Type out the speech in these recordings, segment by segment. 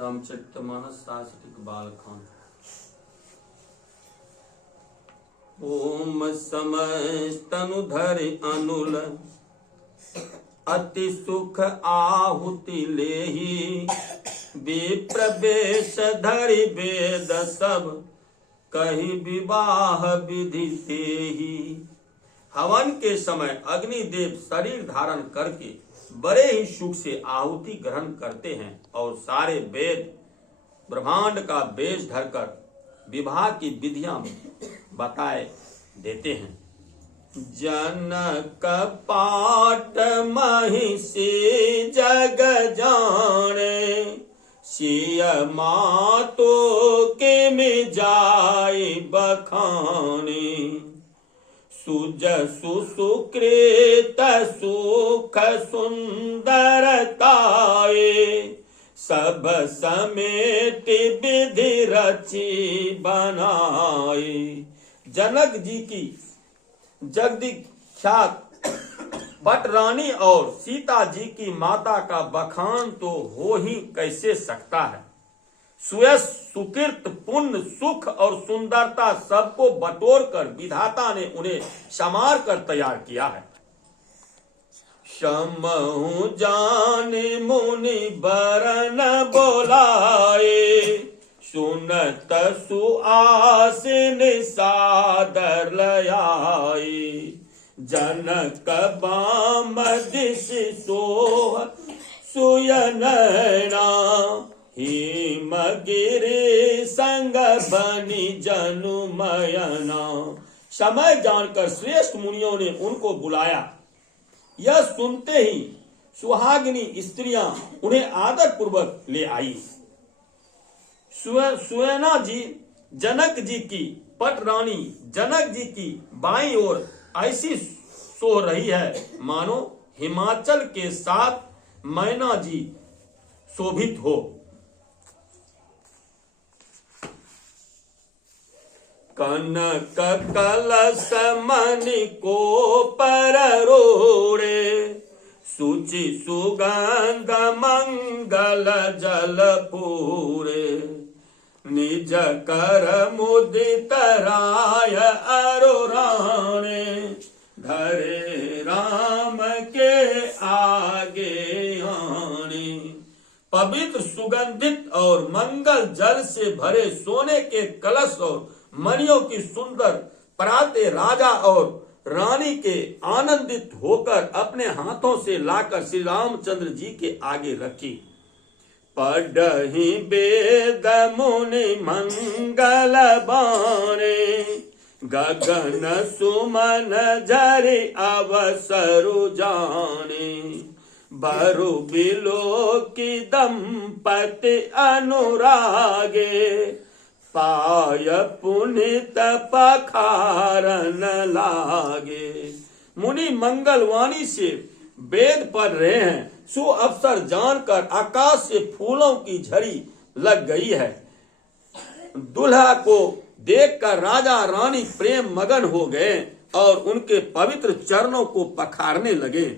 रामचरितमानस शास्त्रिक बालकांड। ओम समस्तनुधर अनुल अति सुख आहुति लेहि विप्रवेश धरि वेद सब कही विवाह विधि तेहि। हवन के समय अग्निदेव शरीर धारण करके बड़े ही सुख से आहुति ग्रहण करते हैं और सारे वेद ब्रह्मांड का वेश धरकर विवाह की विधियां बताए देते हैं। जनक पाट महिषी जग जाने सिय मातो के में जाय बखाने। सुज सुकृत सुख सुंदरताए सब समेत विधि रची बनाए। जनक जी की जगदीख्यात बट रानी और सीता जी की माता का बखान तो हो ही कैसे सकता है। सुयश सुकृत पुण्य सुख और सुंदरता सबको बटोर कर विधाता ने उन्हें संवार कर तैयार किया है। समहु जाने मुनि बरन बोलाए सुनत सुआसिन सादर लयाए। जनक बाम दिश सोह सुयनैना हिम गिरि संग बनी जनुमयना। समय जानकर श्रेष्ठ मुनियों ने उनको बुलाया। यह सुनते ही सुहागिनी स्त्रियां उन्हें आदर पूर्वक ले आई। सुनैना जी जनक जी की पट रानी जनक जी की बाईं ओर ऐसी सो रही है मानो हिमाचल के साथ मैना जी शोभित हो। कनक कलश मणि को पर रोड़े सुचि सुगंध मंगल जल पूरे। निज कर मुदित राय अरुराणे धरे राम के आगे आने। पवित्र सुगंधित और मंगल जल से भरे सोने के कलश और मणियों की सुंदर पराते राजा और रानी के आनंदित होकर अपने हाथों से लाकर श्री रामचंद्र जी के आगे रखी। पढ़हि वेद मुनि मंगल बाणे गगन सुमन झरि अवसरु जाने। बरु बिलो की दंपति अनुरागे पाय पुनित पखारन लागे। मुनि मंगलवाणी से वेद पढ़ रहे हैं। सु अवसर जानकर आकाश से फूलों की झड़ी लग गई है। दुल्हा को देखकर राजा रानी प्रेम मगन हो गए और उनके पवित्र चरणों को पखारने लगे।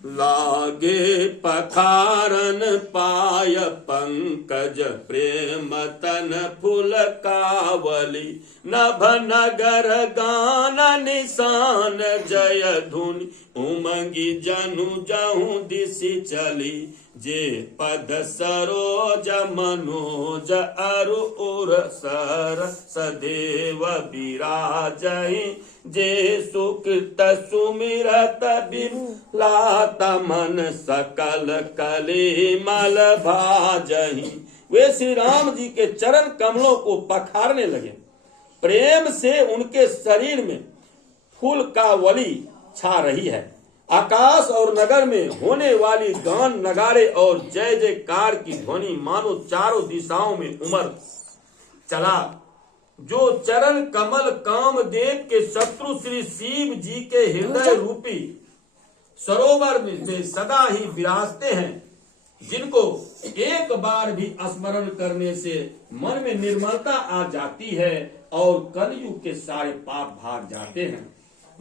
लागे पखारन पाय पंकज प्रेम तन फूल कावली। नभ नगर गान निशान जय धुनि उमंगी जनु जहु दिशि चली। जे पद सरोज मनोज अरु उर सर सदेव विराजहि। जे सुकृत सुमिरत बिलात मन सकल कलिमल भाजहि। वे श्री राम जी के चरण कमलों को पखारने लगे। प्रेम से उनके शरीर में फूल का वली छा रही है। आकाश और नगर में होने वाली गान नगाड़े और जय जयकार की ध्वनि मानो चारों दिशाओं में उमड़ चला। जो चरण कमल कामदेव के शत्रु श्री शिव जी के हृदय रूपी सरोवर में सदा ही विराजते हैं, जिनको एक बार भी स्मरण करने से मन में निर्मलता आ जाती है और कलयुग के सारे पाप भाग जाते हैं।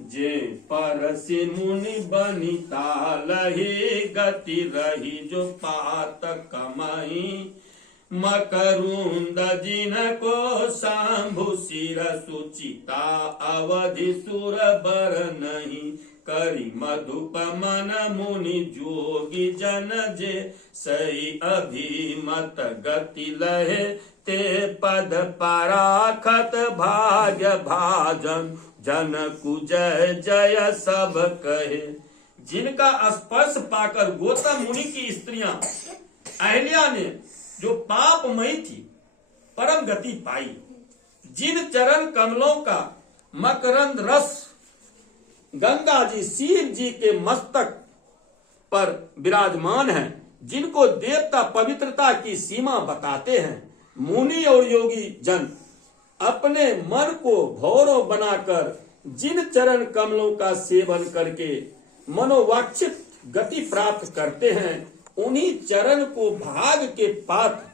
जे परसि मुनि बनिता लही गति रही जो पात कमाई मकरुंद जिनको शंभु सिर सुचिता अवधि सुर बर नहीं करी मधुप मन मुनि जोगी जन जे सही अभिमत गति लहे ते पद पराखत भाग्य भाजन जन कुजय जय सब कहे। जिनका स्पर्श पाकर गौतम मुनि की स्त्रियां अहिल्या ने जो पापमयी थी परम गति पाई, जिन चरण कमलों का मकरंद रस गंगा जी शिव जी के मस्तक पर विराजमान है, जिनको देवता पवित्रता की सीमा बताते हैं, मुनि और योगी जन अपने मन को भौरव बनाकर जिन चरण कमलों का सेवन करके मनोवांछित गति प्राप्त करते हैं, उन्हीं चरण को भाग के पात्र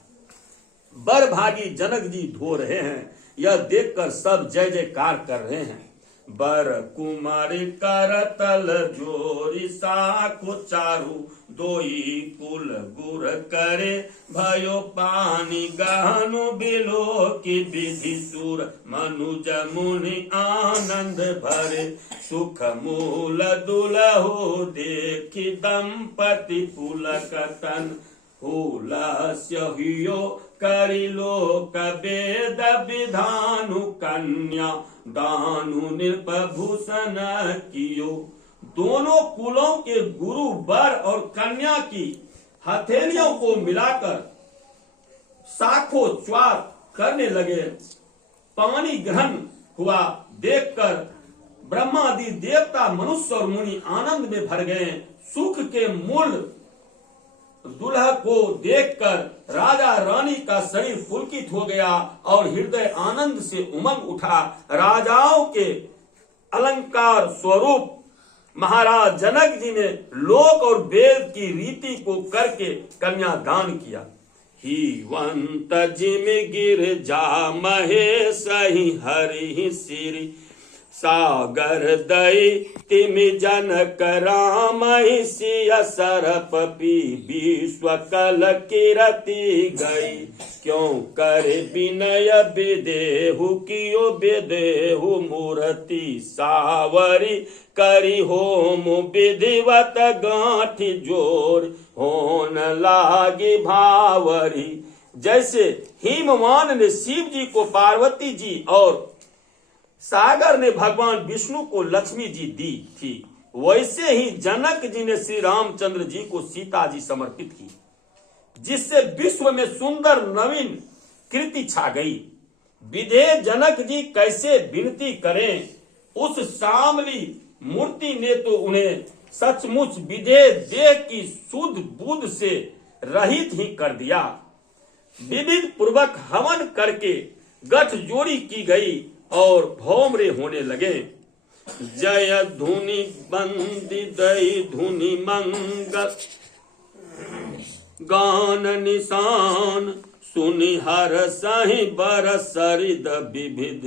बरभागी जनक जी धो रहे हैं। यह देखकर सब जय जयकार कर रहे हैं। बर कुमारी करतल जोरी साखो चारु दोई कुल गुर करे भयो पानी गहनु बिलो की विधि सुर मनुज मुनि आनंद भरे सुख मूल दुलहो देखी दंपति पुलकतन हुलस्य हुयो करिलोक वेद विधानु कन्या दानु निर्भूषण कियो। दोनों कुलों के गुरु वर और कन्या की हथेलियों को मिलाकर साखो च्वार करने लगे। पानी ग्रहण हुआ देखकर ब्रह्मादि देवता मनुष्य और मुनि आनंद में भर गए। सुख के मूल दुल्हा को देखकर राजा रानी का शरीर पुलकित हो गया और हृदय आनंद से उमंग उठा। राजाओं के अलंकार स्वरूप महाराज जनक जी ने लोक और वेद की रीति को करके कन्यादान किया। हिवंत जिम गिर जा महेश ही हरि सिरि सागर दई तिम जनक राम सिया सरप पी विश्व कल किरति गई क्यों कर विनय विदेहु कियो विदेहु मूर्ति सावरी करी होम विधिवत गांठी जोर होन लागी भावरी। जैसे हिमवान ने शिव जी को पार्वती जी और सागर ने भगवान विष्णु को लक्ष्मी जी दी थी, वैसे ही जनक जी ने श्री रामचंद्र जी को सीता जी समर्पित की, जिससे विश्व में सुंदर नवीन कृति छा गई। विधेय जनक जी कैसे विनती करें, उस सामली मूर्ति ने तो उन्हें सचमुच विधेय देह की शुद्ध बुद्ध से रहित ही कर दिया। विविध पूर्वक हवन करके गठजोड़ी की गई और भौमरे होने लगे। जय धुनि बंदी दई धुनि मंगल गान निशान सुनि हर सही बर सरिद विविध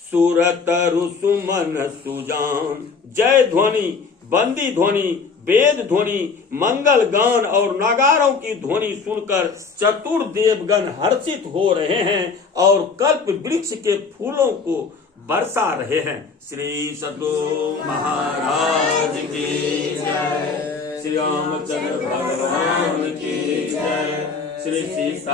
सुरतरु सुमन सुजान। जय ध्वनि, बंदी ध्वनि, वेद ध्वनि, मंगल गान और नगारों की ध्वनि सुनकर चतुर देवगण हर्षित हो रहे हैं और कल्प वृक्ष के फूलों को बरसा रहे हैं। श्री सद्गुरु महाराज की जय, श्री रामचंद्र भगवान की जय, श्री सीता